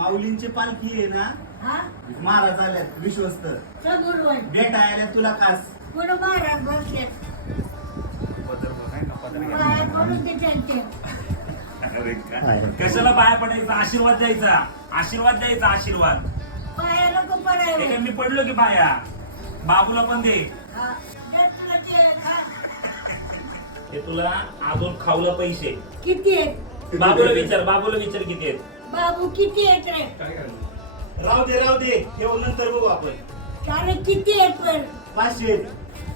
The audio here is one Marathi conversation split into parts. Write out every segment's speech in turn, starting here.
माऊलींची पालखी आहे ना? हा? महाराज आल्यात विश्वस्त भेट आल्या तुला खास. पुढं महाराज बसले पाया पडून ते त्यांचे अरे काय. कशाला पाया पडायचा? आशीर्वाद द्यायचा. आशीर्वाद द्यायचा आशीर्वाद. पाया नको हे काय पडायला मी पडलो की पाया बाबूला पण दे. हा. दे तुला ते खा. हे तुला अजून खाऊला पैसे. किती आहेत बाबूला विचार बाबूला विचार किती आहेत? बाबू किती आहेत रे? राहू दे राहू दे. ठेव नंतर बघू आपण. सारे किती आहेत पण पाचशे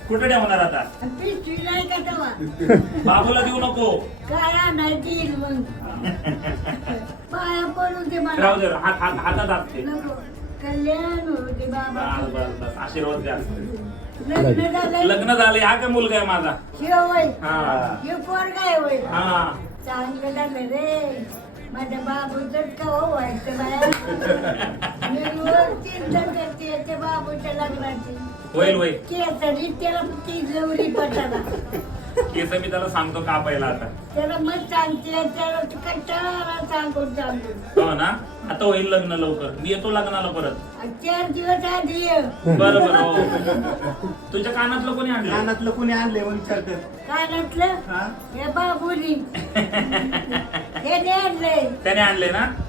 कुठे ठेवणार आता? नाही का तेव्हा? बाबूला देऊ नको. काय आणायची येईल मग? पाया पडून ते मला. राहू दे हात हात हातात असते नको. कल्याण होते बाबा. बस बस बस. आशीर्वाद द्या. लग्न झालंय. लग्न झाले हा काय मुलगा आहे माझा? वय हा. शिव पोरगा आहे वय हा. चांगलं झालं रे? माझ्या बाबूच का हो व्हायचं बाया मी रोज चिंता करते त्या बाबूच्या लग्नाची. होईल होईल. केसरी त्याला ती जवळी पटाला केस मी त्याला सांगतो कापायला आता. त्याला मग सांगते त्याला ते कंटाळा सांगून सांगून. हो ना? आता होईल लग्न लवकर. मी येतो लग्नाला परत. आणि चार दिवस आधी ये. बरं बरं हो तुझ्या कानातलं कोणी आणलं? कानातलं कोणी आणले मग विचारतात कानातलं? हा? हे बाबुली. हे आणलंय. त्याने आणले ना? हा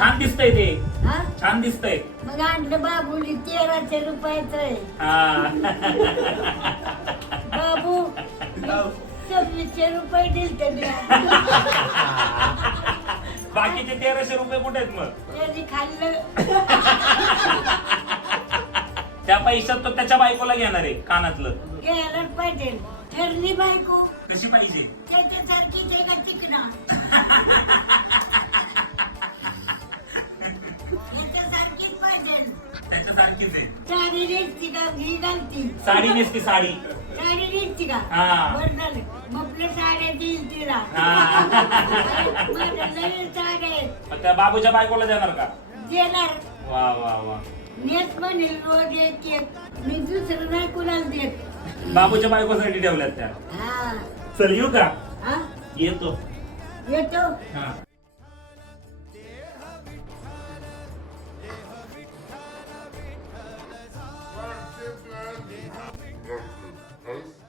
छान दिसतंय ते. हा? छान दिसतंय. मग आणलं बाबुली तेराशे रुपयाचं आहे. हा. बाबू सव्वीसशे रुपये दिल त्यांनी बाकीचे तेराशे रुपये कुठे आहेत मग? त्यांनी खाल्लं. त्या पैशात तो त्याच्या बायकोला घेणार आहे कानातलं. घ्यायलाच पाहिजे. ठरली बायको. कशी पाहिजे? त्याच्यासारखीच आहे का चिकना? आहे साडी नेसती का? ही घालती. साडी नेसती साडी. साडी नेसती का? हा. बरं झालं. मग आपल्या साड्या देईल तिला. हा. माझ्या नवीन साड्या आहेत. मग त्या बाबूच्या बायकोला देणार का? देणार. वा वा वा. नेस म्हणेल रोज एक एक. मी दुसरं नाही कुणाला देत. बाबूच्या बायकोसाठी ठेवल्यात त्या. हा. चल येऊ का? हा? येतो. येतो? हा. This is